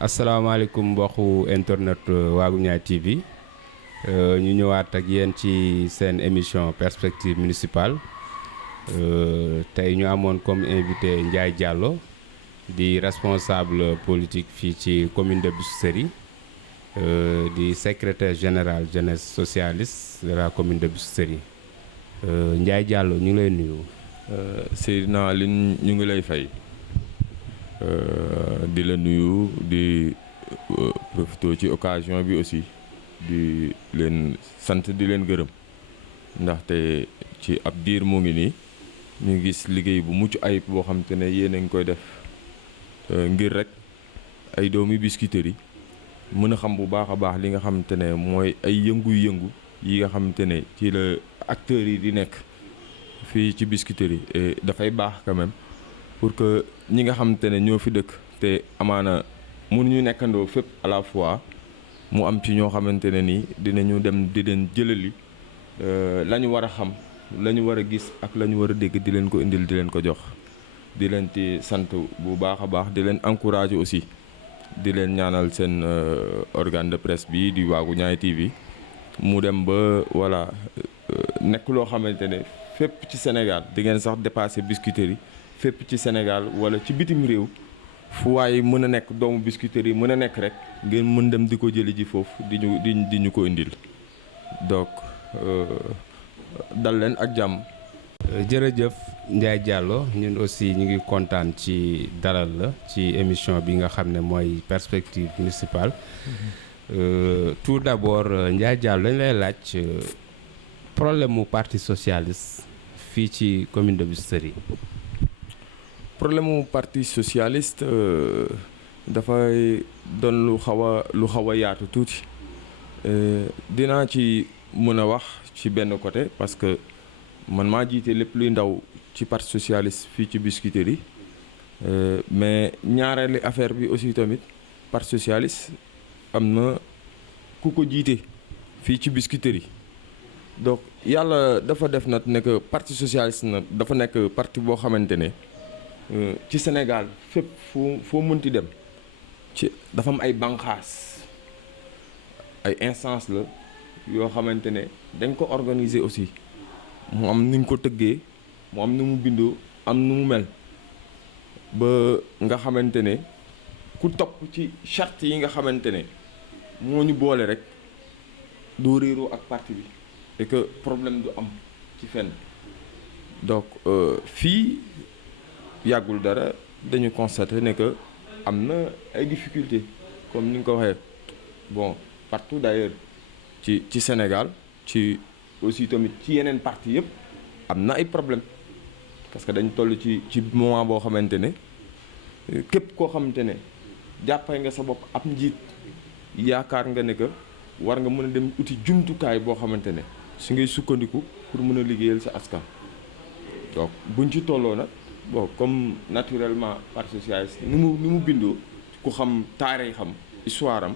asalaamaaleykum mbokku internet Waaguñaay TV ñu ñëwaat ak yéen ci seen émission perspective municipale tey ñu amoon comme invité Ndiaye Diallo di responsable politique fii ci commune de Biscuiterie di secrétaire général jeunesse socialiste de la commune de Biscuiterie Ndiaye Diallo ñu ngi lay nuyu. Seydina Aline ñu ngi lay fay. di la nuyu di profité ci occasion bi aussi di leen sant di leen gërëm ndaxte ci ab diir mu ngi nii ñu gis liggéey bu mucc ayib boo xam te ne yéen a ngi koy def ngir rek ay doomi Biscuiterie mën a xam bu baax a baax li nga xam te ne mooy ay yëngu-yëngu yi nga xam te ne ci la acteurs yi di nekk fii ci Biscuiterie et dafay baax quand même pour que ñi nga xamante ne ñoo fi dëkk te amaana mënuñu nekkandoo fépp à la fois mu am ci ñoo xamante ne nii dinañu dem di leen jëlali la ñu war a xam la ñu war a gis ak la ñu war a dégg di leen ko indil di leen ko jox di leen ci sant bu baax a baax di leen encourager aussi di leen ñaanal seen organe de presse bi di Waaguñaay TV mu dem ba voilà nekk loo xamante ne fépp ci Sénégal di ngeen sax dépasser Biscuiterie fépp ci Sénégal wala ci bitim réew fu waaye mën a nekk doomu Biscuiterie mën a nekk rek ngeen mën dem di ko jëli ji foofu di ñu ko indil donc dal leen ak jàmm. jërëjëf Ndiaye Diallo ñun aussi ñu ngi kontaan ci dalal la ci émission bi nga xam ne mooy perspective municipale. Tout d'abord Ndiaye Diallo dañ lay laaj problème mu parti socialiste fii ci commune de Biscuiterie. problème mu parti socialiste dafay doon lu xaw a yaatu tuuti dinaa ci mën a wax ci benn côté parce que man maa jiite lépp luy ndaw ci parti socialiste fii ci Biscuiterie mais ñaareeli affaire bi aussi tamit parti socialiste am na ku ko jiite fii ci Biscuiterie donc yàlla dafa def nag ne que parti socialiste nag dafa nekk parti boo xamante ne. ci Sénégal fépp foo mënti dem ci dafa am ay banqaas ay instance la yoo xamante ne dañ ko organiser aussi mu am ni ñu ko tëggee mu am ni mu bindoo am nu mu mel ba nga xamante ne ku topp ci charte yi nga xamante ne moo ñu boole rek doo réeroo ak parti bi et que problème du am ci fenn donc fii yàggul dara dañu constater ne que am na ay difficultés comme ni nga ko waxee bon partout d'ailleurs ci Sénégal ci aussi tamit ci yeneen parti yëpp am na ay problèmes parce que dañu toll ci moment boo xamante ne képp koo xamante ne jàppay nga sa bopp ab njiit yaakaar nga ne que war nga mën a dem uti jumtukaay boo xamante ne su ngay sukkandiku pour mën a liggéeyal sa askan donc buñ ci tolloo nag. bon comme naturellement parti socialiste ni mu bindoo ku xam taarix xam histoire am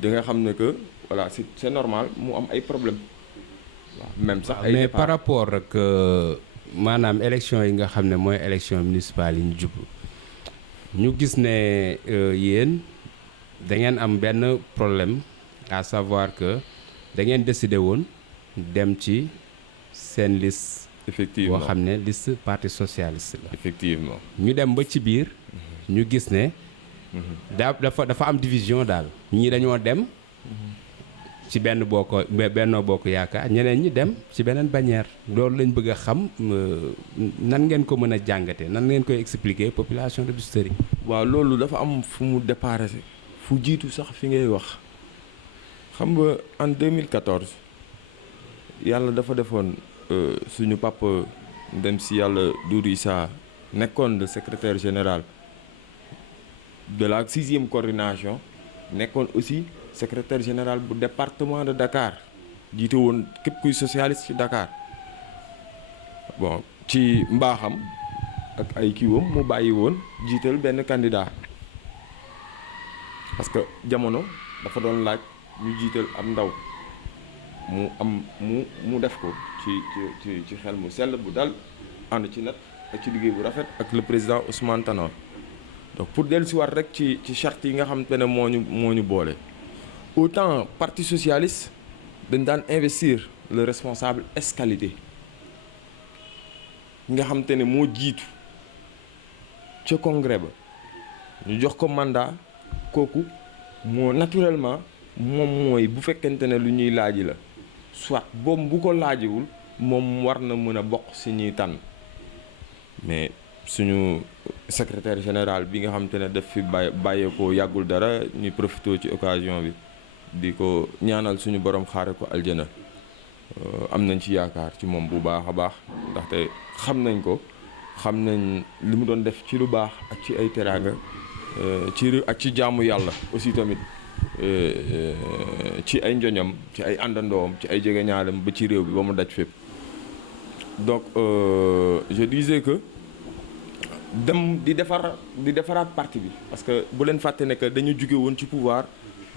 di nga xam ne que voilà c'est normal mu am ay problème waaw même sax ay mais par rapport ak maanaam élection yi nga xam ne mooy élection municipale yi ñu jublu ñu gis ne yéen da ngeen am benn problème à savoir que da ngeen décidé woon dem ci seen liste. effectivement boo xam ne liste parti socialiste la. effectivement ñu dem ba ci biir ñu gis ne. dafa am division daal. ñii dañoo dem ci Benno Bokk Yaakaar ñeneen ñi dem ci beneen bannière. loolu lañ bëgg a xam nan ngeen ko mën a jàngatee nan ngeen koy expliquer population de Biscuiterie. waaw loolu dafa am fu mu déparé fu jiitu sax fi ngay wax xam nga en 2014 yàlla dafa defoon. suñu papa dem si yàlla Doudou Issa nekkoon le secrétaire général de la 6e coordination nekkoon aussi secrétaire général bu département de Dakar jiite woon képp kuy socialiste ci Dakar bon ci mbaaxam ak ay kiiwam mu bàyyi woon jiital benn candidat parce que jamono dafa doon laaj ñu jiital am ndaw mu def ko ci xel mu sell bu dal ànd ci nag ak ci liggéey bu rafet ak le président Ousmane Tanor donc pour dellusiwaat rek ci charte yi nga xamante ne moo ñu boole autant parti socialiste dañ daan investir le responsable escalité nga xamante ne moo jiitu ca congrès ba ñu jox ko mandat kooku moo naturellement moom mooy bu fekkente ne lu ñuy laaji la soit boobu bu ko laajiwul moom war na mën a bokk si ñuy tànn mais suñu secrétaire général bi nga xamante ne daf fi bàyyeekoo yàggul dara ñuy profité ci occasion bi di ko ñaanal suñu borom xaare ko aljana am nañ ci yaakaar ci moom bu baax a baax ndaxte xam nañ ko xam nañ li mu doon def ci lu baax ak ci ay teraanga ak ci jaamu yàlla aussi tamit ci ay njoñam ci ay àndandoom ci ay jegeñaalem ba ci réew bi ba mu daj fépp donc je disais que dem di defaraat parti bi parce que bu leen fàtte ne que dañu jóge woon ci pouvoir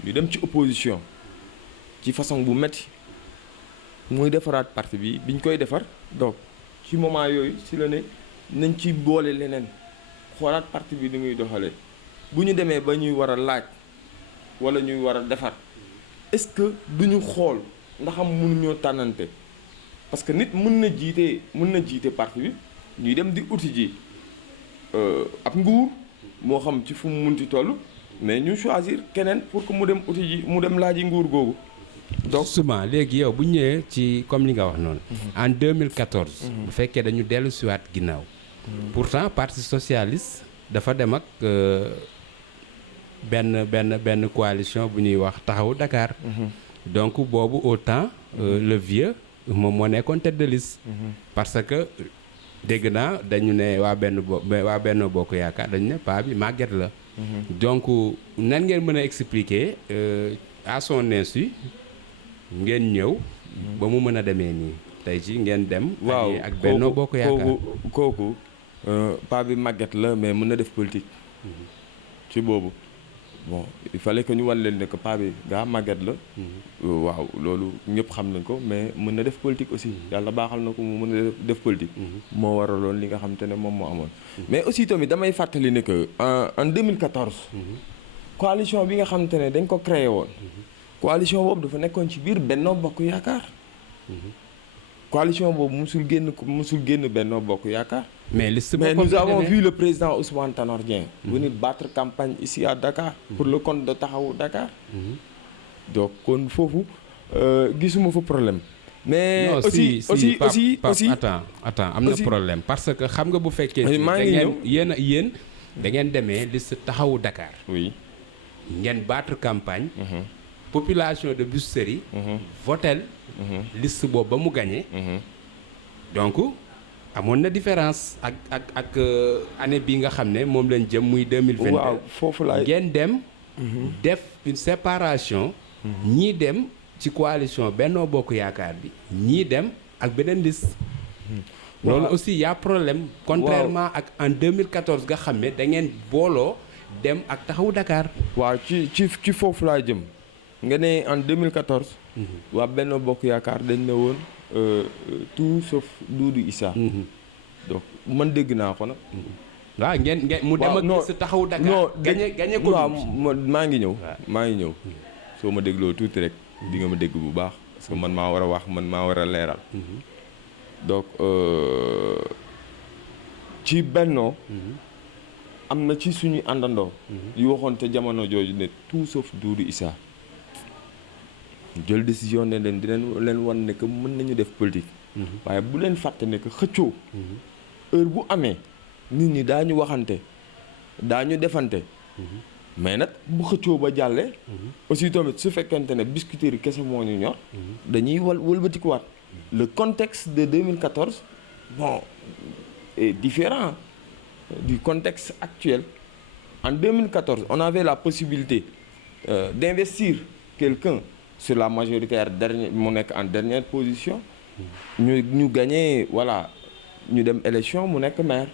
ñu dem ci opposition ci façon bu metti muy defaraat parti bi biñ koy defar donc ci moment yooyu si la ne nañ ci boole leneen xoolaat parti bi ni muy doxalee bu ñu demee ba ñuy war a laaj wala ñuy war a defar est-ce que duñu xool ndax am mënuñoo tànnante parce que nit mën na jiite parti bi ñuy dem di uti ji ab nguur moo xam ci fu mu munti toll mais ñu choisir keneen pour que mu dem uti ji mu dem laaji nguur googu. donc justement léegi yow bu ñëwee ci comme li nga wax noonu. en 2014. bu fekkee dañu dellu siwaat ginnaaw. pourtant parti socialiste dafa dem ak benn coalition bu ñuy wax taxawu Dakar. donc boobu autant le vieux moom moo nekkoon tête de liste. parce que dégg naa dañu ne waa Benno Bokk Yaakaar dañu ne paa bi màgget la. donc nan ngeen mën a expliquer à son insu ngeen ñëw ba mu mën a demee nii tey ci ngeen dem. waaw ak Benno Bokk Yaakaar kooku paa bi màgget la mais mën na def politique. ci boobu bon il fallait que ñu wan leen ne que paa bi gaa màgget la. waaw loolu ñëpp xam nañ ko mais mën na def politique aussi yàlla baaxal na ko mu mën a def politique. moo waraloon li nga xam te ne moom moo amoon. mais aussi tamit damay fàttali ne que en 2014. coalition bi nga xam te ne dañ ko créé woon. coalition boobu dafa nekkoon ci biir Benno Bokk Yaakaar. coalition boobu musul génn Benno Bokk Yaakaar. mais nous avons vu le président Ousmane Tanor Dieng venir battre campagne ici à Dakar. pour le compte de Taxawu Dakar. donc kon foofu gisuma fa problème. mais non, aussi attends am na problème parce que xam nga bu fekkee. maa ngi ñëw yéen da ngeen demee liste Taxawu Dakar. oui ngeen battre campagne. population de Biscuiterie. votel liste boobu ba mu gagné. donc amoon na différence ak année bi nga xam ne moom lañ jëm muy 2022. waaw foofu laay ngeen dem. def une séparation. ñii dem ci coalition Benno Bokk Yaakaar bi ñii dem ak beneen liste. loolu aussi y a problème. contrairement ak en 2014 nga xam ne da ngeen booloo dem ak Taxawu Dakar. waaw ci foofu laa jëm. nga ne en 2014. waa Benno Bokk Yaakaar dañ ne woon tout sauf Doudou Issa. donc man dégg naa ko nag. waaw ngeen mu dem ak liste Taxawu Dakar. non gagné ko. waaw maa ngi ñëw. soo ma dégloo tuuti rek di nga ma dégg bu baax parce que man maa war a wax man maa war a leeral. donc ci Benno am na ci suñuy àndandoo. yu waxoon te jamono jooju ne tout sauf Doudou Issa. jël décision ne leen di leen wan ne que mën nañu def politique. waaye bu leen fàtte ne que xëccoo. heure bu amee nit ñi daañu waxante daañu defante. mais nag bu xëccoo ba jàllee. aussi tamit su fekkente ne Biscuiterie kese moo ñu ñor. dañuy wëlbatikuwaat. le contexte de 2014 bon est différent du contexte actuel. En 2014 on avait la possibilité d'investir quelqu'un sur la majoritaire mu nekk en dernière position. ñu gagné voilà ñu dem élection mu nekk maire.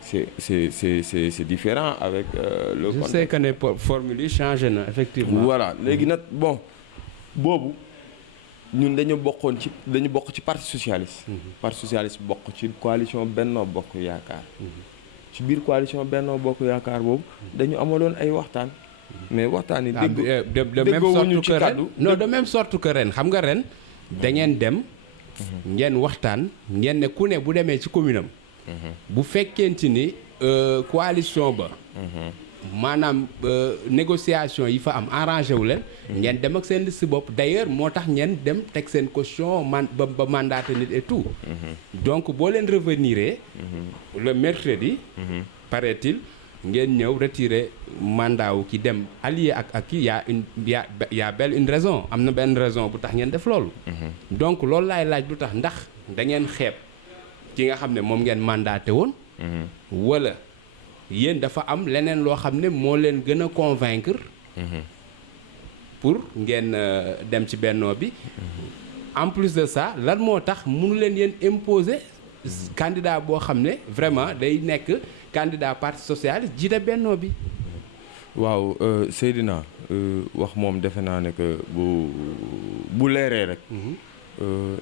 c'est différent avec le contexte. Je sais que ne formule yi changé na effectivement. voilà léegi nag bon boobu ñun dañu bokk ci parti socialiste. parti socialiste bokk ci coalition Benno Bokk Yaakaar. ci biir coalition Benno Bokk Yaakaar boobu dañu amaloon ay waxtaan mais waxtaan yi de même sorte que ren non de même sorte que ren xam nga ren da ngeen dem ngeen waxtaan ngeen ne ku ne bu demee ci commune am bu fekkente ni coalition ba maanaam négociation yi fa am arrangé wu leen ngeen dem ak seen liste bopp d'ailleurs moo tax ngeen dem teg seen caution ba mandaté nit et tout donc boo leen revenir le mercredi paraît-il ngeen ñëw retirer mandat wu ki dem allié ak ki y a belle une raison am na benn raison bu tax ngeen def loolu donc loolu laay laaj lu tax ndax da ngeen xeeb ki nga xam ne moom ngeen mandaté woon wala yéen dafa am leneen loo xam ne moo leen gën a convaincre pour ngeen dem ci bennoo bi en plus de ça lan moo tax mënu leen yéen imposer candidat boo xam ne vraiment day nekk candidat parti socialiste jiite bennoo bi waaw Seydina wax moom defe naa ne que bu leeree rek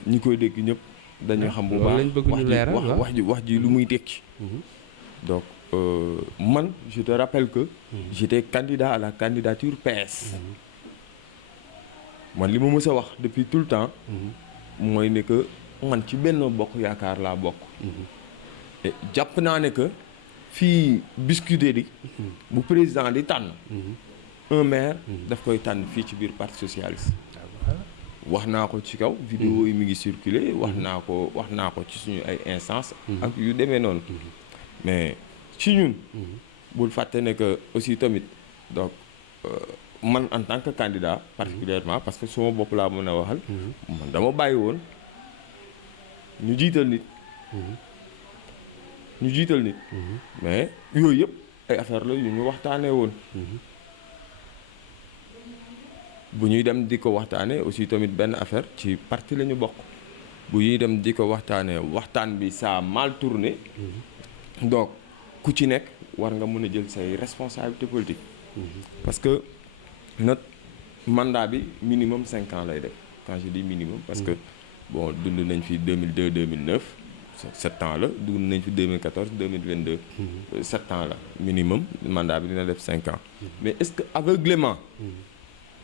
ñi koy dégg ñëpp dañuy xam bu baax wax ji lu muy tekki donc man je te rappelle que j'étais candidat à la candidature PS man li ma mës a wax depuis tout le temps mooy ne que man ci Benno Bokk Yaakaar laa bokk jàpp naa ne que fii Biscuiterie bu président di tànn un maire daf koy tànn fii ci biir parti socialiste wax naa ko ci kaw vidéo yi mi ngi circulé wax naa ko ci suñu ay instance ak yu demee noonu mais ci ñun bul fàtte ne que aussi tamit donc man en tant que candidat particulièrement parce que suma bopp laa mën a waxal man dama bàyyi woon ñu jiital nit mais yooyu yëpp ay affaire la yu ñu waxtaanee woon bu ñuy dem di ko waxtaanee aussi tamit benn affaire ci parti la ñu bokk bu ñuy dem di ko waxtaanee waxtaan bi ça a mal tourné donc ku ci nekk war nga mën a jël say responsabilités politiques parce que notre mandat bi minimum 5 ans lay def quand je dis minimum parce que bon dund nañ fi 2002 2009 7 ans la dund nañ fi 2014 2022 7 ans la minimum mandat bi dina def 5 ans mais est-ce que aveuglément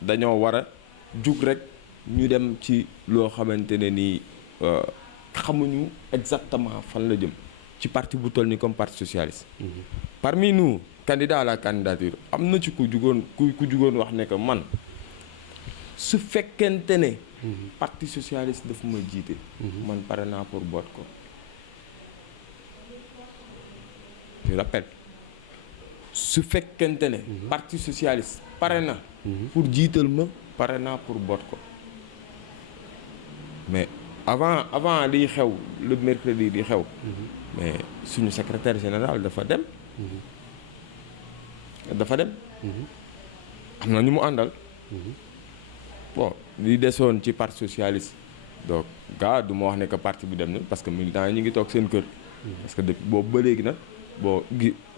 dañoo war a jug rek ñu dem ci loo xamante ne nii xamuñu exactement fan la jëm ci parti bu toll ni comme parti socialiste parmi nous candidats à la candidature am na ci ku jugoon wax ne que man su fekkente ne parti socialiste daf ma jiite man pare naa pour boot ko je rappelle su fekkente ne parti socialiste pare na pour jiital ma pare naa pour boot ko mais avant liy xew le mercredi di xew mais suñu secrétaire général dafa dem am na ñu mu àndal bon li desoon ci parti socialiste donc gars du ma wax ne que parti bi dem na parce que militants yi ñu ngi toog seen kër parce que depuis boobu ba léegi nag bon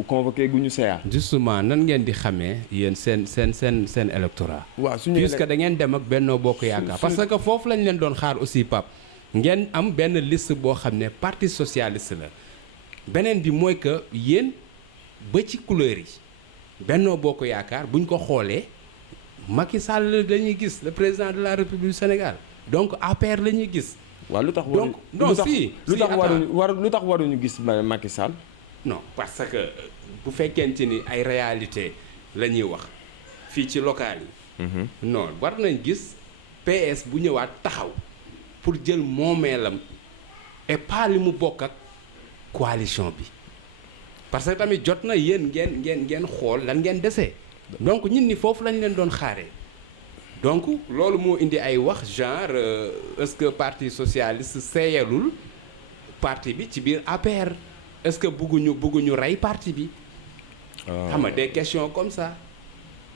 convoqué gu ñu CA. justement nan ngeen di xamee yéen seen électorat waaw suñu puisque da ngeen dem ak Benno Bokk Yaakaar parce que foofu lañ leen doon xaar aussi Pape ngeen am benn liste boo xam ne parti socialiste la beneen bi mooy que yéen ba ci couleur yi Benno Bokk Yaakaar buñ ko xoolee Macky Sall la ñuy gis le président de la République du Sénégal donc APR la ñuy gis. waaw lu tax donc non si lu tax waruñu gis Macky Sall. non parce que bu fekkente ni ay réalité la ñuy wax fii ci local yi. non war nañ gis PS bu ñëwaat taxaw pour jël moomeelam et pas li mu bokk ak coalition bi parce que tamit jot na yéen ngeen xool lan ngeen desee donc ñun ni foofu lañ leen doon xaaree donc loolu moo indi ay wax genre est-ce que parti socialiste seeyalul parti bi ci biir APR est-ce que bëgguñu rey parti bi. xam nga des questions comme ça.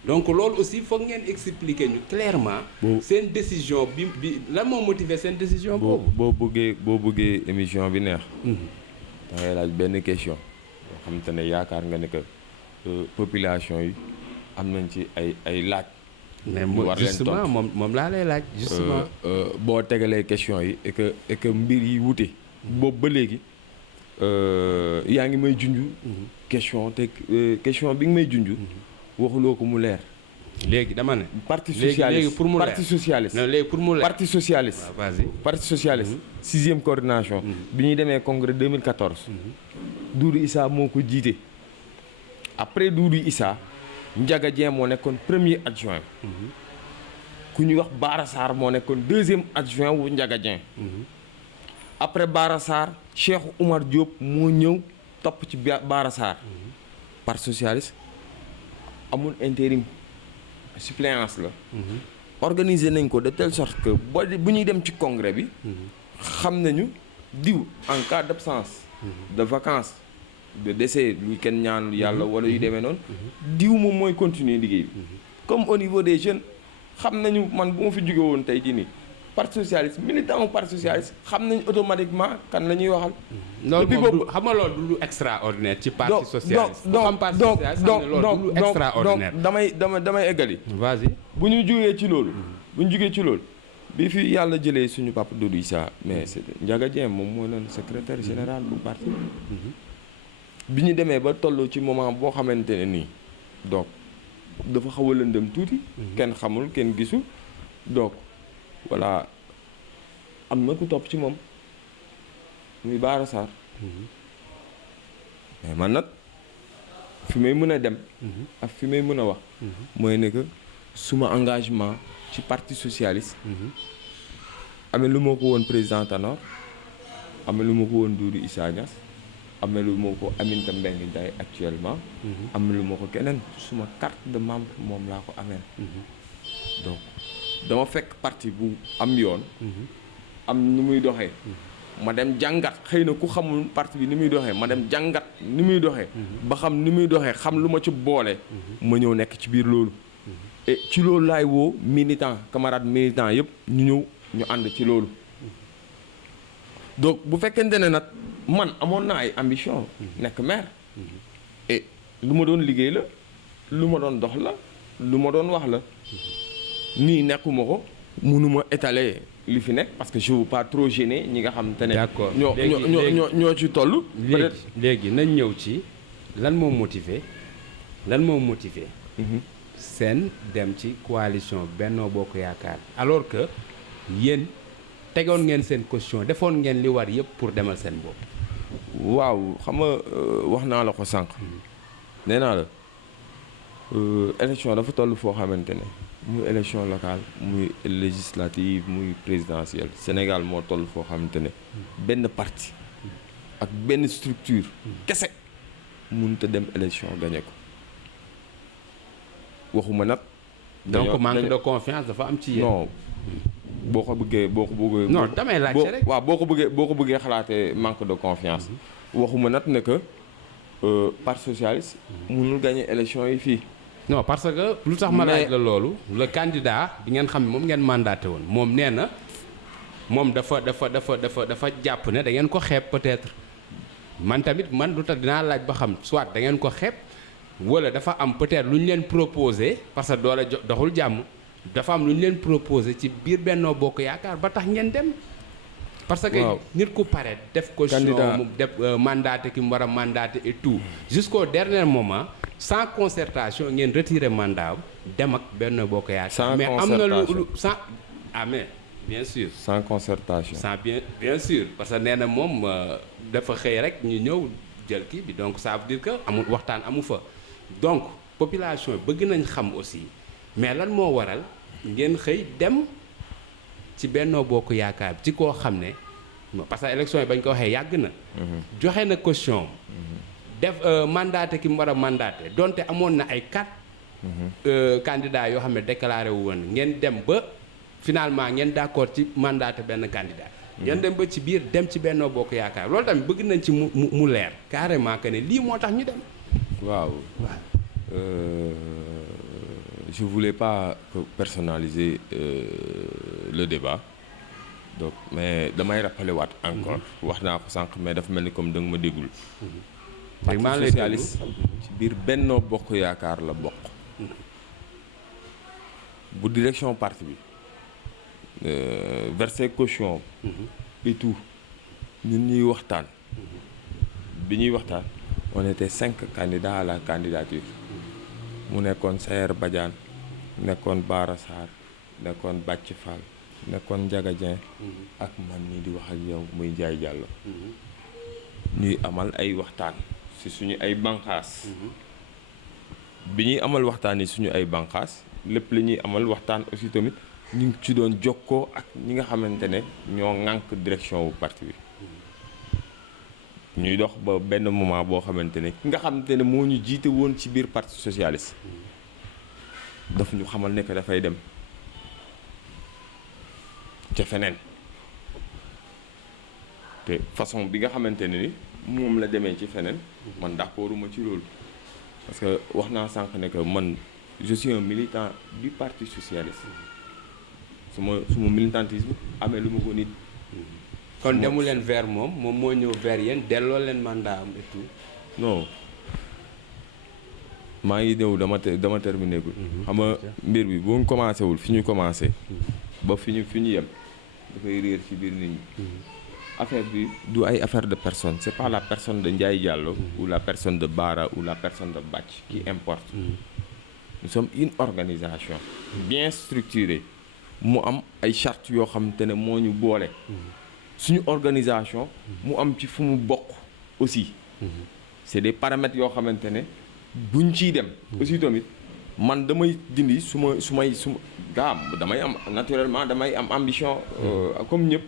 donc loolu aussi foog ngeen expliquer ñu clairement. seen décision bi lan moo motiver seen décision boobu. boo bëggee émission bi neex. da ngay laaj benn question. yoo xamante ne yaakaar nga ne que population yi am nañ ci ay laaj. mais justement moom laa lay laaj. justement boo tegalee question yi et que mbir yi wute. boobu ba léegi yaa ngi may junj. question te question bi nga may junj. waxuloo ko mu leer. léegi dama ne. parti socialiste léegi pour mu leer parti socialiste. non léegi pour mu leer parti socialiste. waaw vas-y. parti socialiste. 6e coordination. bi ñuy demee congrès 2014. Doudou Issa moo ko jiite. après Doudou Issa Ndiaga Dieng moo nekkoon premier adjoint. ku ñuy wax Bara Sarr moo nekkoon 2e adjoint wu Ndiaga Dieng. après Bara Sarr Cheikh Oumar Diop moo ñëw topp ci Bara Sarr. parti socialiste amul intérim suppléance la. organiser nañ ko de telle sorte que bu ñuy dem ci congrès bi. xam nañu diw en cas d'absence. de vacances de décès lu kenn ñaanul yàlla wala yu demee noonu. diw moom mooy continuer liggéey bi. comme au niveau des jeunes xam nañu man bu ma fi jóge woon tey jii nii parti socialiste militant au parti socialiste xam nañu automatiquement kan la ñuy waxal. loolu moom xam nga loolu du lu extraordinaire ci parti socialiste. donc extraordinaire. damay eggali. vas-y. bu ñu jógee ci loolu. bi fi yàlla jëlee suñu papa Doudou Issa mais c'est Ndiaga Dieng moom mooy doon secrétaire général bu parti. bi ñu demee ba toll ci moment boo xamante ne nii donc dafa xaw a lëndëm tuuti. kenn xamul kenn gisul donc voilà am na ku topp ci moom muy Bara Sarr. mais man nag fi may mën a dem. ak fi may mën a wax. mooy ne que suma engagement ci parti socialiste. amee lu ma ko woon président Tanor amee lu ma ko woon Doudou Issa Niass amee lu ma ko Aminata Mbengue Ndiaye actuellement. amee lu ma ko keneen suma carte de membre moom laa ko amee. donc dama fekk parti bu am yoon. am nu muy doxee. ma dem jàngat xëy na ku xamul parti bi ni muy doxee ma dem jàngat ni muy doxee. ba xam ni muy doxee xam lu ma ci boole. ma ñëw nekk ci biir loolu. et ci loolu laay woo militant camarade militant yëpp ñu ànd ci loolu. donc bu fekkente ne nag man amoon naa ay ambition nekk maire. et lu ma doon liggéey la lu ma doon dox la lu ma doon wax la. nii nekkuma ko mënuma étaler li fi nekk parce que je veux pas trop gêner ñi nga xam te ne. d'accord ñoo ci toll. léegi nañ ñëw ci lan moo motiver seen dem ci coalition Benno Bokk Yaakaar alors que yéen tegoon ngeen seen caution defoon ngeen li war yëpp pour demal seen bopp. waaw xam nga wax naa la ko sànq. nee naa la élection dafa toll foo xamante ne muy élection locale muy législative muy présidentielle Sénégal moo toll foo xamante ne benn parti ak benn structure kese mënut a dem élection gagné ko waxuma nag. donc manque de confiance dafa am ci yéen. non boo ko bëggee. non damay laajte rek. waaw boo ko bëggee xalaatee manque de confiance. waxuma nag ne que parti socialiste. mënul gagné élection yi fii. non parce que lu tax ma laaj la loolu. le candidat bi ngeen xam ne moom ngeen mandaté woon moom nee na moom dafa jàpp ne da ngeen ko xeeb peut-être man tamit man lu tax dinaa laaj ba xam soit da ngeen ko xeeb. wala dafa am peut-être lu ñu leen proposé parce que doole doxul jàmm dafa am lu ñu leen proposé ci biir Benno Bokk Yaakaar ba tax ngeen dem. parce que nit ku pare def caution mu def mandaté ki mu war a mandaté et tout jusqu'au dernier moment sans concertation ngeen retiré mandat dem ak Benno Bokk Yaakaar. mais am na lu sans mais bien sûr. sans concertation. bien sûr parce que nee na moom dafa xëy rek ñu ñëw jël kii bi donc ça veut dire que amul waxtaan amu fa. donc population bëgg nañ xam aussi mais lan moo waral ngeen xëy dem ci Benno Bokk Yaakaar ci koo xam ne parce que élection yi bañ ko waxee yàgg na. joxe na caution. def mandaté ki mu war a mandaté donte amoon na ay 4 candidats yoo xam ne déclaré wu woon ngeen dem ba finalement ngeen d'accord ci mandaté benn candidat. ngeen dem ba ci biir dem ci Benno Bokk Yaakaar loolu tamit bëgg nañ ci mu leer carrément que ne lii moo tax ñu dem. waaw je voulais pas personnaliser le débat donc mais damay rappeler waat encore wax naa ko sànq mais dafa mel ni comme da nga ma déggul. Parti socialiste ci biir Benno Bokk Yaakaar la bokk. bu direction parti bi verser caution et tout ñun ñuy waxtaan bi ñuy waxtaan on était 5 candidats à la candidature mu nekkoon Sayer Badiane nekkoon Bara Sarr nekkoon Bàcc Fall nekkoon Ndiaga Dieng ak man nii di wax ak yow muy Ndiaye Diallo ñuy amal ay waxtaan ci suñu ay banqaas bi ñuy amal waxtaan yi suñu ay banqaas lépp li ñuy amal waxtaan aussi tamit ñu ngi ci doon jokkoo ak ñi nga xamante ne ñoo ŋànk direction wu parti bi ñuy dox ba benn moment boo xamante ne ki nga xamante ne moo ñu jiite woon ci biir parti socialiste daf ñu xamal ne que dafay dem ca feneen te façon bi nga xamante ne ni moom la demee ci feneen man d'accorduma ci loolu parce que wax naa sànq ne que man je suis un militant du parti socialiste suma militantisme amee lu ma ko nit. kon demu leen vers moom moo ñëw vers yéen delloo leen mandat am et tout. non maa ngi ñëw dama terminé gul. xam nga mbir bi bu ñu commencé wul fi ñu commencé. ba fi ñu yem dafay réer ci biir nit ñi. affaire bi du ay affaire de personne c'est pas la personne de Ndiaye Diallo. ou la personne de Bara ou la personne de Bàcc qui importe. nous sommes une organisation. bien structurée. mu am ay chartes yoo xamante ne moo ñu boole. suñu organisation. mu am ci fu mu bokk aussi. c'est des paramètres yoo xamante ne buñ ciy dem. aussi tamit man damay dindi damay am naturellement damay am ambition. comme ñëpp.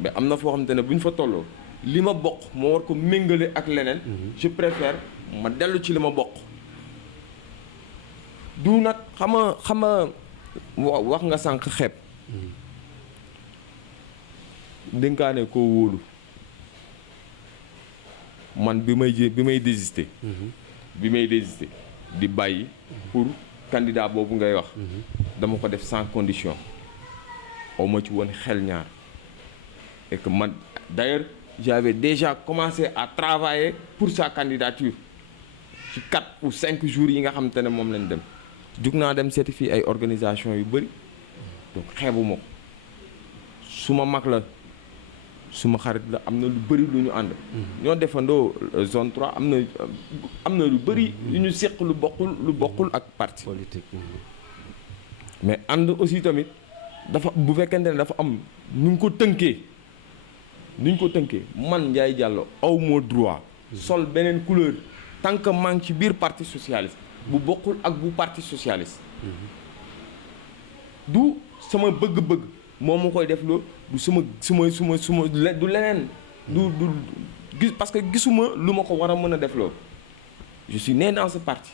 mais am na foo xamante ne buñ fa tolloo li ma bokk moo war ko méngale ak leneen. je préfère ma dellu ci li ma bokk. du nag xama wax nga sànq xeeb. dénkaane koo wóolu man bi may désister. bi may désister di bàyyi pour candidat boobu ngay wax. dama ko def sans condition. aw ma ci woon xel ñaar et que man d'ailleurs j'avais déjà commencé à travailler pour sa candidature ci 4 ou 5 jours yi nga xamante ne moom lañ dem. jug naa dem seeti fii ay organisation yu bëri donc xeebuma ko suma mag la suma xarit la am na lu bëri lu ñu ànd. ñoo defandoo zone 3 am na lu bëri lu ñu seq lu bokkul ak parti politique. mais ànd aussi tamit dafa bu fekkente ne dafa am nu ñu ko tënkee man Ndiaye Diallo aw moo droit sol beneen couleur tant que maa ngi ci biir parti socialiste. bu bokkul ak bu parti socialiste. du sama bëgg-bëgg moom mu koy def loolu du suma du leneen. du gis parce que gisuma lu ma ko war a mën a def loolu. je suis né dans ce parti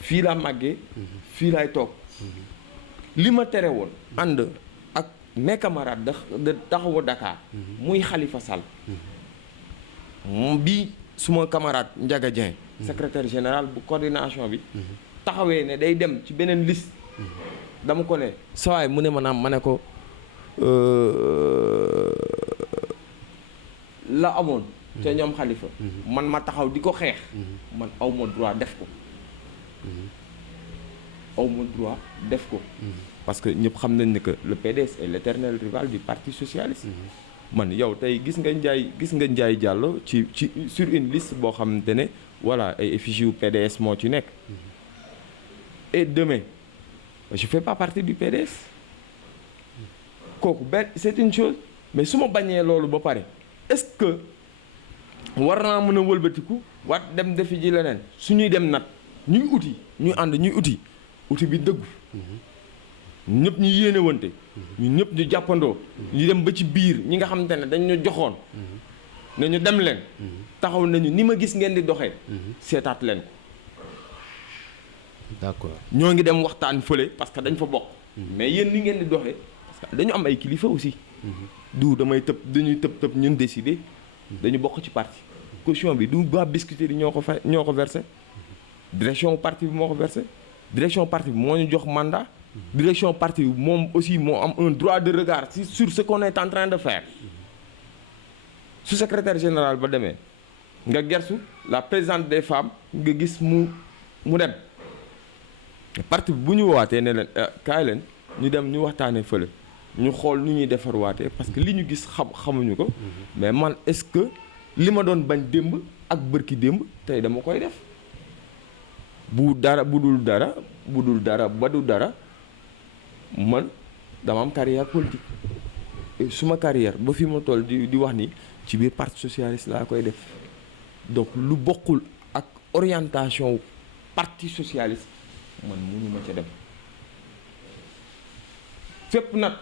fii laa màggee. fii laay toog. li ma tere woon. ànd ak mes camarades de Taxawu Dakar. muy Khalifa Sall. bi suma camarade Ndiaga Dieng. secrétaire général bu coordination bi. taxawee ne day dem ci beneen liste. dama ko ne sawaay mu ne ma ne ko la amoon. ca ñoom Khalifa. man ma taxaw di ko xeex. man aw ma droit def ko. parce que ñëpp xam nañ ne que le PDS est l'éternel rival du parti socialiste. man yow tey gis nga Ndiaye Diallo ci sur une liste boo xamante ne voilà ay effigie yu PDS moo ci nekk. et demain je fais pas partie du PDS. kooku benn c'est une chose mais su ma bañee loolu ba pare est-ce que war naa mën a wëlbatiku war dem defi ji leneen su ñuy dem nat ñuy ànd ñuy uti bi dëggu. ñëpp ñu yéene wante ñu ñëpp ñu jàppandoo ñu dem ba ci biir ñi nga xamante ne dañ ñu joxoon ne ñu dem leen taxaw nañu ni ma gis ngeen di doxee seetaat leen ko d'accord ñoo ngi dem waxtaan fële parce que dañ fa bokk mais yéen ni ngeen di doxee parce que dañu am ay kilifa aussi dañuy tëb ñun décider dañu bokk ci parti caution bi du ba Biscuiterie ñoo ko versé direction parti bi moo ko versé direction parti bi moo ñu jox mandat direction parti bi moom aussi moo am un droit de regard sur ce qu'on est en train de faire su secrétaire général ba demee nga gersu la présidente des femmes nga gis mu dem parti bi bu ñu waatee ne leen kaay leen ñu dem ñu waxtaanee fële ñu xool nu ñuy defarwaatee parce que li ñu gis xamuñu ko mais man est-ce que li ma doon bañ démb ak bërki démb tey dama koy def bu dul dara ba du dara man dama am carrière politique suma carrière ba fi ma toll di wax ni ci biir parti socialiste laa koy def donc lu bokkul ak orientation parti socialiste man mënuma ca dem fépp nag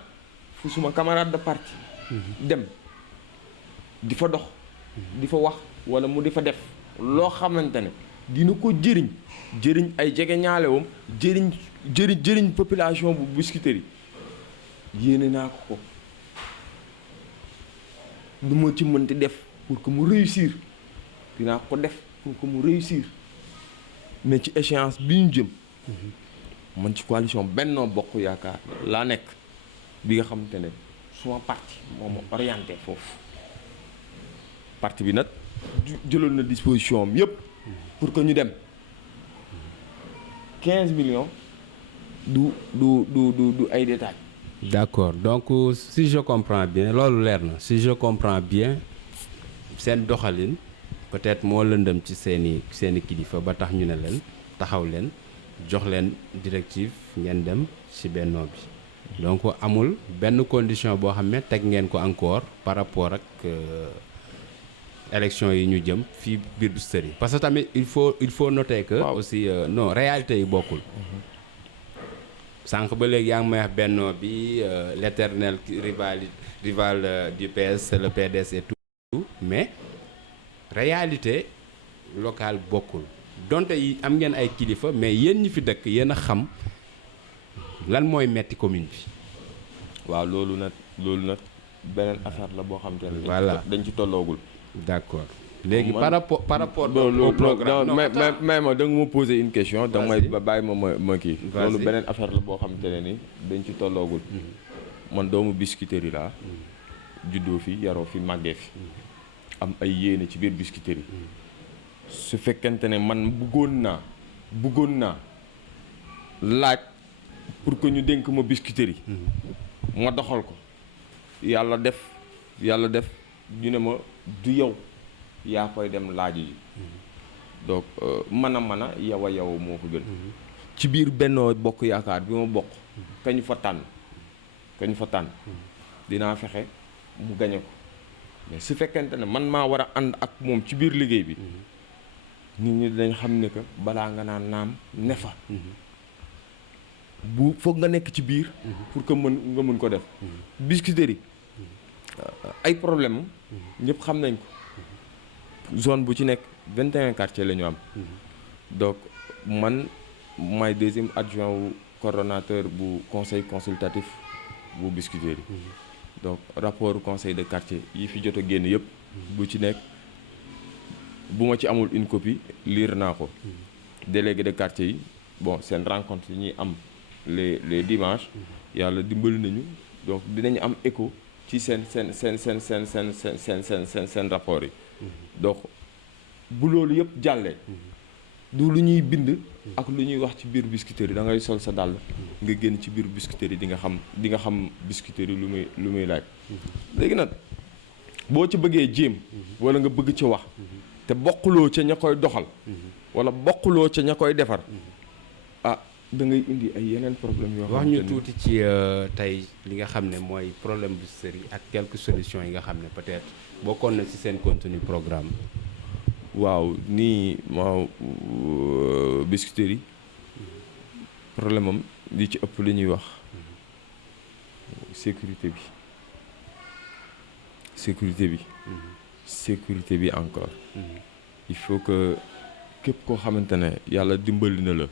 fu suma camarade de parti dem di fa dox di fa wax wala mu di fa def loo xamante ne dina ko jëriñ ay jege ñaalewam jëriñ population bu Biscuiterie yéene naa ko lu ma ci mënti def pour que mu réussir dinaa ko def pour que mu réussir mais ci échéance bi ñu jëm man ci coalition Benno Bokk Yaakaar laa nekk bi nga xamante ne suma parti moo ma orienté foofu parti bi nag jëloon na disposition am yëpp pour que ñu dem 15 millions du ay détails. D'accord, donc si je comprends bien loolu leer na si je comprends bien seen doxalin peut-être moo lëndëm ci seeni kilifa ba tax ñu ne leen taxaw leen jox leen directive ngeen dem ci Benno bi donc amul benn condition boo xam ne teg ngeen ko encore par rapport ak élection yi ñu jëm fii biir Biscuiterie parce que tamit il faut noter que aussi non réalité yi bokkul sànq ba léegi yaa ngi may wax Benno bi l'éternel rival du PS le PDS et tout mais réalité locale bokkul donte yi am ngeen ay kilifa mais yéen ñi fi dëkk yéen a xam lan mooy metti commune bi. waaw loolu nag beneen affaire la boo xam te ne. voilà dañ ci tolloogul. d'accord léegi par rapport au programme non mais ma da nga ma poser une question da may bàyyi ma kii. loolu beneen affaire la boo xam te ne ni dañ ci tolloogul. man doomu Biscuiterie laa. juddoo fi yaroo fi màggee fi. am ay yéene ci biir Biscuiterie. su fekkente ne man bëggoon naa laaj pour que ñu dénk ma Biscuiterie. ma doxal ko yàlla def ñu ne ma du yow yaa koy dem laaj yi donc mën a yow moo ko gën. ci biir Benno Bokk Yaakaar bi ma bokk. kañu fa tànn dinaa fexe mu gañe ko mais su fekkente ne man maa war a ànd ak moom ci biir liggéey bi nit ñi dañ xam ne que balaa nga naan naam ne fa. bu foog nga nekk ci biir. pour que nga mën ko def. Biscuiterie ay problème ñëpp xam nañ ko. zone bu ci nekk 21 quartiers la ñu am. donc man maay deuxième adjoint wu coordonnateur bu conseil consultatif bu Biscuiterie. donc rapport conseil de quartier yi fi jot a génn yëpp. bu ci nekk bu ma ci amul une copie lire naa ko. délégué de quartier yi bon seen rencontre yi ñuy am les dimanches. yàlla dimbali nañu donc dinañu am écho ci seen rapport yi. donc bu loolu yëpp jàllee. du lu ñuy bind. ak lu ñuy wax ci biir Biscuiterie da ngay sol sa dàll. nga génn ci biir Biscuiterie di nga xam Biscuiterie lu muy laaj. léegi nag boo ci bëggee jéem. wala nga bëgg ci wax. te bokkuloo ca ña koy doxal. wala bokkuloo ca ña koy defar. ah da ngay indi ay yeneen problème yoo xam wax ñu tuuti ci tey li nga xam ne mooy problème Biscuiterie ak quelques solutions yi nga xam ne peut-être bokkoon na ci seen contenu programme. waaw nii Biscuiterie problème am li ci ëpp li ñuy wax sécurité bi encore. il faut que képp koo xamante ne yàlla dimbali na la.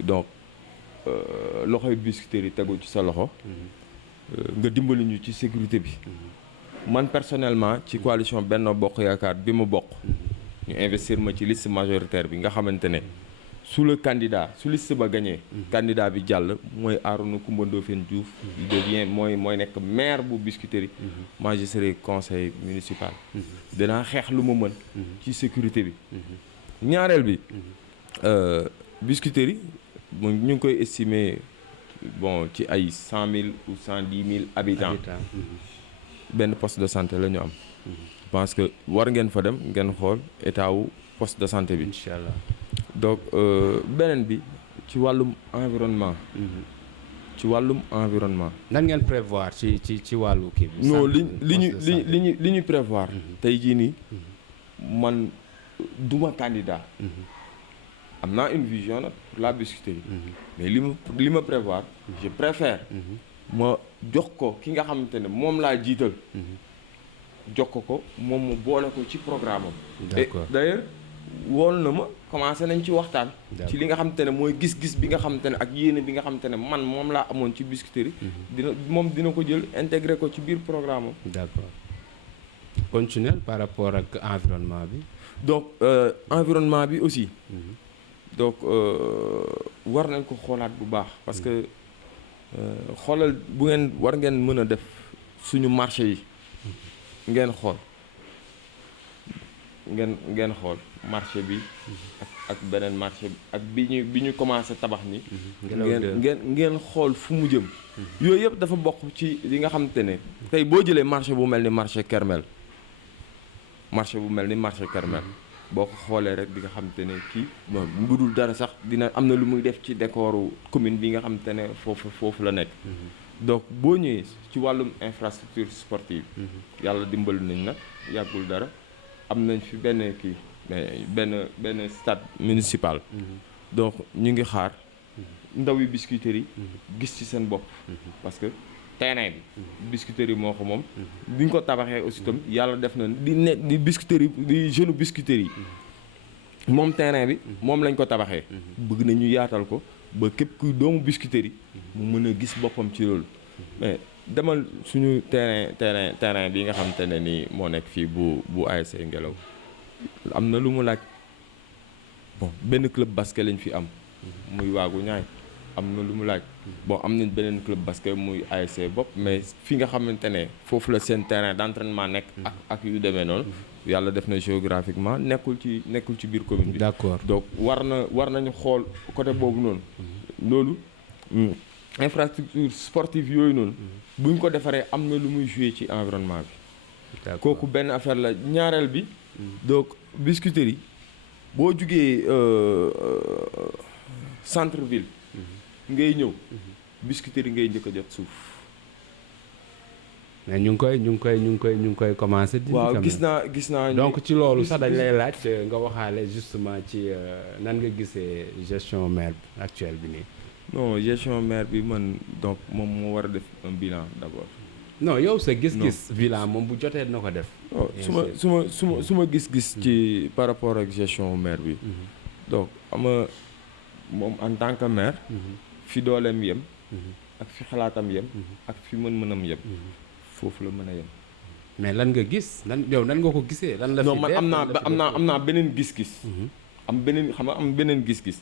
donc loxoy Biscuiterie tegu ci sa loxo. nga dimbali ñu ci sécurité bi. man personnellement ci coalition Benno Bokk Yaakaar bi ma bokk. ñu investir ma ci liste majoritaire bi nga xamante ne su liste ba gagné. candidat bi jàll mooy Arouna Coumba Ndoffène Diouf. il devient mooy nekk maire bu Biscuiterie. moi je serai conseil municipal. dinaa xeex lu ma mën. ci sécurité bi. ñaareel bi. Biscuiterie ñu ngi koy estimer bon ci ay 100 000 ou 110 000 habitants. benn poste de santé la ñu am. pense que war ngeen fa dem ngeen xool état wu poste de santé bi. incha allah. donc beneen bi ci wàllum environnement. ci wàllum environnement. nan ngeen prévoir ci wàllu kii bi. non li ñu prévoir. tey jii nii man duma candidat. am naa une vision nag pour la biscuiterie. mais li ma prévoir. je préfère. ma jox ko ki nga xamante ne moom laa jiital. jox ko moom mu boole ko ci programme am. d'accord d'ailleurs woon na ma commencé nañ ci waxtaan. ci li nga xamante ne mooy gis-gis bi nga xamante ne ak yéene bi nga xamante ne man moom laa amoon ci biscuiterie. dina ko jël intégré ko ci biir programme am. d'accord continuer par rapport ak environnement bi. donc environnement bi aussi. donc war nañ ko xoolaat bu baax parce que xoolal bu ngeen war ngeen mën a def suñu marché yi ngeen xool ngeen xool marché bi ak beneen marché bi ak bi ñu commencé tabax ni ngeen xool fu mu jëm. yooyu yëpp dafa bokk ci li nga xamante ne tey boo jëlee marché bu mel ni marché Kermel boo ko xoolee rek di nga xamante ne kii bon bu dul dara sax dina am na lu muy def ci décoru commune bi nga xamante ne foofu la nekk. donc boo ñëwee ci wàllum infrastructure sportive. yàlla dimbali nañ nag yàggul dara am nañ fi benn kii benn stade municipal. donc ñu ngi xaar ndaw yi biscuiterie yi gis ci seen bopp. parce que terrain bi biscuiterie moo ko moom. bi ñu ko tabaxee aussi itam yàlla def na di biscuiterie di jeune biscuiterie yi moom terrain bi moom lañ ko tabaxee. bëgg nañu yaatal ko ba képp kuy doomu biscuiterie mu mën a gis boppam ci loolu. mais demal suñu terrain bi nga xamante ne ni moo nekk fii bu ASC Ngelaw am na lu mu laaj. bon benn club basket lañ fi am muy waagu ñaay am na lu mu laaj. bon am nañ beneen club basket muy ASC bopp mais fi nga xamante ne foofu la seen terrain d'entraînement nekk. ak yu demee noonu. yàlla def na géographiquement nekkul ci biir commune bi. d'accord donc war nañu xool côté boobu noonu. loolu infrastructure sportive yooyu noonu. buñ ko defaree am na lu muy jouer ci environnement bi. kooku benn affaire la ñaareel bi. donc biscuiterie boo jugee centre ville. ngay ñëw biscuiterie ngay njëkk a jot suuf. mais ñu ngi koy commencer. waaw gis naa donc ci loolu sax dañ lay laaj nga waxaale justement ci nan nga gisee gestion maire actuelle bi nii. non gestion maire bi man donc moom moo war a def un bilan d'abord. non yow sa gis-gis. bilan moom bu jotee na ko def. su ma gis-gis ci par rapport ak gestion maire bi. donc ama moom en tant que maire. fi dooleem yem. ak fi xalaatam yem. ak fi mën-mënam yem. foofu la mën a yem. mais lan nga gis nan nga ko gisee. lan la fi non man am naa beneen gis-gis. am beneen gis-gis.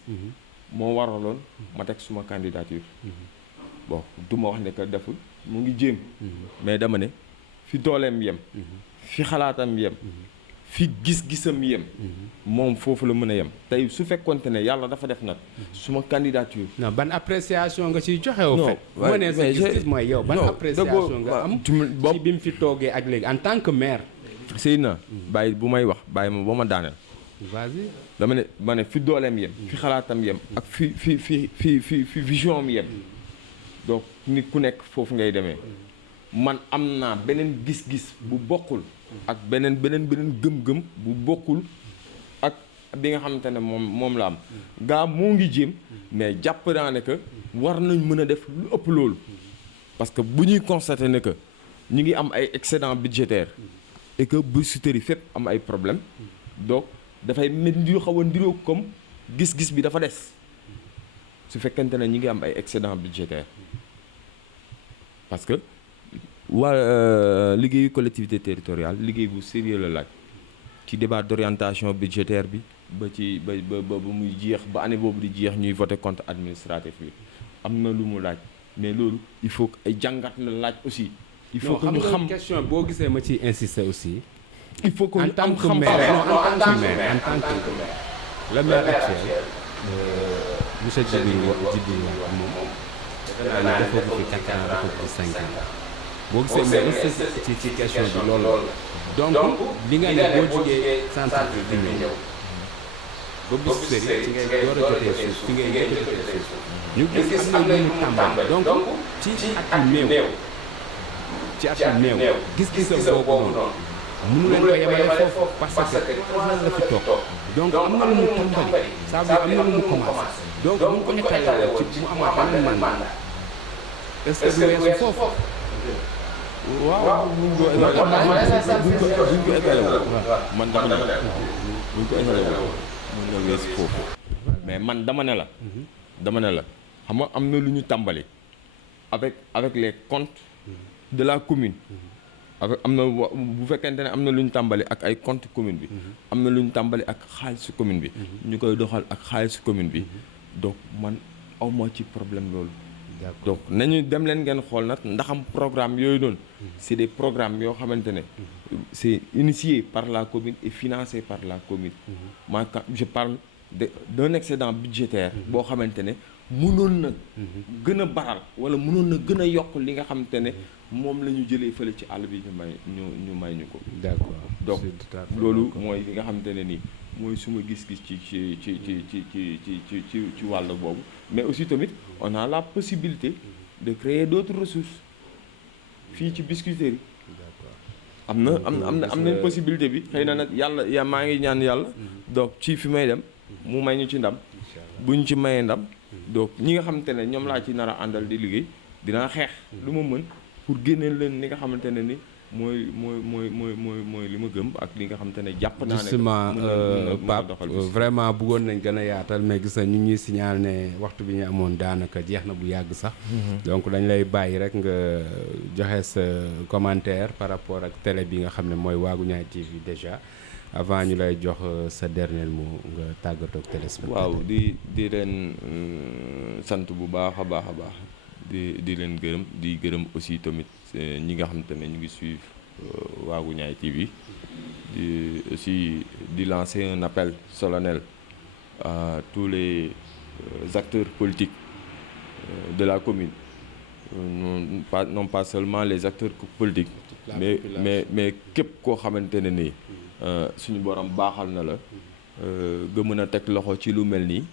moo waraloon ma teg suma candidature. bon du ma wax ne que deful mu ngi jéem. mais dama ne fi dooleem yem. fi xalaatam yem. fi gis-gisam yem. moom foofu la mën a yem. tey su fekkonte ne yàlla dafa def nag suma candidature. non ban appréciation nga ciy joxe. au fait moo ne sa gis-gis mooy yow. ban appréciation nga am ci bi mu fi toogee ak léegi en tant que maire. Seydina bàyyi bu may wax bàyyi ma ba ma daaneel. vas-y. dama ne fi dooleem yem. fi xalaatam yem. ak fi vision am yem. donc nit ku nekk foofu ngay demee. man am naa beneen gis-gis bu bokkul. ak beneen gëm-gëm bu bokkul ak bi nga xamante ne moom la am. gaa moo ngi jéem. mais jàpp naa ne que war nañ mën a def lu ëpp loolu. parce que bu ñuy constater ne que ñu ngi am ay excédent budgétaire et que biscuiterie fépp am ay problème donc dafay mel ni xaw a ndiroo comme gis-gis bi dafa des su fekkente ne ñi ngi am ay excédent budgétaire parce que liggéeyu collectivité territoriale liggéey bu sérieux la laaj ci débat d'orientation budgétaire bi ba muy jeex ba année boobu di jeex ñuy voter compte administratif bi am na lu mu laaj mais loolu il faut que ay jàngat la laaj aussi. il faut que ñu xam question boo gisee ma ciy insister aussi. il faut que ñu am en tant que maire le maire actuel monsieur Djibi moom defe naa ne dafa fi 4 ans dafa fi 5 ans boo gisee mais ci question bi loolu donc li nga ne boo jugee centre bi di ñëw ba Biscuiterie ci ngay door a jotee suuf ci ngay door a jotee suuf ñu gis am na lu mu tàmbali donc ci at yu néew gis-gisam boobu noonu mënu leen ko yemale foofu parce que 3 ans la fi toog donc am na lu mu tàmbali ça veut dire am na lu mu commencé donc bu ñu ko étalee ci mu amaat beneen mandat est-ce que du weesu foofu. waaw buñ ko étalé man dama ne la buñ ko étalé mën na weesu foofu mais man dama ne la xam nga am na lu ñu tàmbali avec les comptes de la commune avec am na bu fekkente ne am na lu ñu tàmbali ak ay compte commune bi am na lu ñu tàmbali ak xaalisu commune bi ñu koy doxal ak xaalisu commune bi donc man awma ci problème loolu. donc nañu dem leen ngeen xool nag ndaxam programme yooyu noonu c'est des programmes yoo xamante ne c'est initié par la commune et financé par la commune. moi quand je parle d'un excédent budgétaire boo xamante ne mënoon na gën a baral wala mënoon na gën a yokk li nga xamante ne moom la ñu jëlee fële ci àll bi ñu may ñu ko. d'accord donc loolu mooy li nga xamante ne nii mooy suma gis-gis ci wàll boobu mais aussi tamit on a la possibilité de créer d'autres ressources fii ci Biscuiterie am nañ possibilité bi xëy na nag yàlla maa ngi ñaan yàlla donc ci fi may dem mu may ñu ci ndam bu ñu ci mayee ndam donc ñi nga xamante ne ñoom laa ci nar a àndal di liggéey dinaa xeex lu ma mën pour génneel leen li nga xamante ne ni mooy li ma gëm ak li nga xamante ne jàpp naa ne justement Pape vraiment bëggoon nañ gën a yaatal mais gis nañ ñu ñuy signal ne waxtu bi ñu amoon daanaka jeex na bu yàgg sax donc dañ lay bàyyi rek nga joxe sa commentaire par rapport ak télé bi nga xam ne mooy Waaguñaay TV déjà avant ñu lay jox sa dernier mot nga tàggatoo ak téléspectateur. waaw di leen sant bu baax a baax di leen gërëm di gërëm aussi tamit ñi nga xamante ne ñu ngi suivre Waaguñaay TV di lancer un appel solennel à tous les acteurs politiques de la commune non pas seulement les acteurs politiques mais képp koo xamante ne nii suñu borom baaxal na la nga mën a teg loxo ci lu mel nii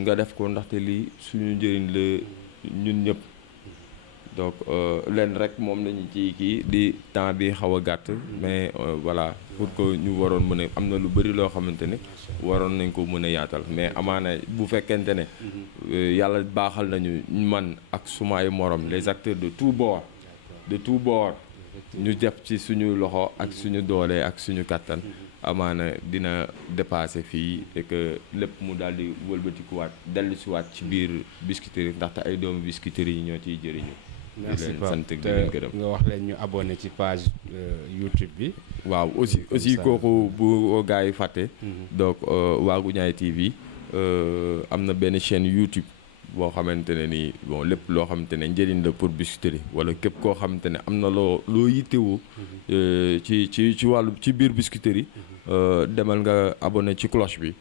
nga def ko ndaxte lii suñu njëriñ la ñun ñëpp donc leen rek moom lañu ci kii di temps bi xaw a gàtt mais voilà pour que ñu waroon mën a am na lu bëri loo xamante ne waroon nañ ko mën a yaatal mais amaana bu fekkente ne yàlla baaxal nañu man ak sumay morom les acteurs de tous bords ñu def ci suñu loxo ak suñu doole ak suñu kattan amaana dina dépasser fii et que lépp mu daal di wëlbatikuwaat dellusiwaat ci biir Biscuiterie ndaxte ay doomu Biscuiterie yi ñoo ciy jëriñu. merci Pape sant di leen gërëm nga wax leen ñu abonné ci page YouTube bi. waaw aussi kooku bu gars yi fàtte. donc Waaguñaay TV am na benn chaîne YouTube. boo xamante ne nii bon lépp loo xamante ne njëriñ la pour Biscuiterie wala képp koo xamante ne am na loo yittewoo ci wàllu ci biir Biscuiterie demal nga abonné ci cloche bi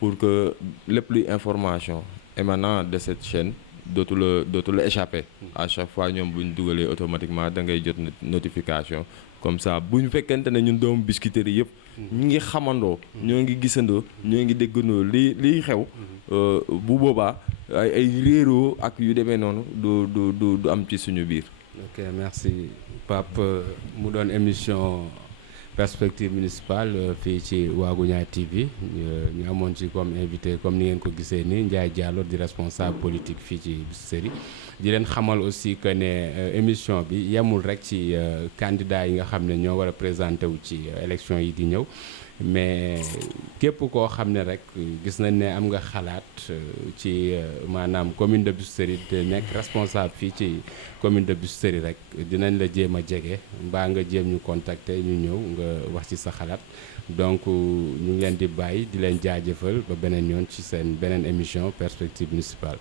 pour que lépp luy information émanant de cette chaîne dootu la échapper à chaque fois ñoom bu ñu dugalee automatiquement da ngay jot notification comme ça bu ñu fekkente ne ñun doomu Biscuiterie yëpp ñu ngi xamandoo ñoo ngi gisandoo ñoo ngi déggandoo liy xew bu boobaa ay réeroo ak yu demee noonu du am ci suñu biir. ok merci Pape mu doon émission perspective municipale fii ci Waaguñaay TV ñu amoon ci comme invité comme ni ngeen ko gisee ni Ndiaye Diallo di responsable politique fii ci Biscuiterie di leen xamal aussi que ne émission bi yemul rek ci candidat yi nga xam ne ñoo war a présenté wu ci élection yi di ñëw mais képp koo xam ne rek gis nañ ne am nga xalaat ci maanaam commune de Biscuiterie te nekk responsable fii ci commune de Biscuiterie rek dinañ la jéem a jege mbaa nga jéem ñu contacter ñu ñëw nga wax ci sa xalaat donc ñu ngi leen di bàyyi di leen jaajëfal ba beneen yoon ci seen beneen émission perspective municipale.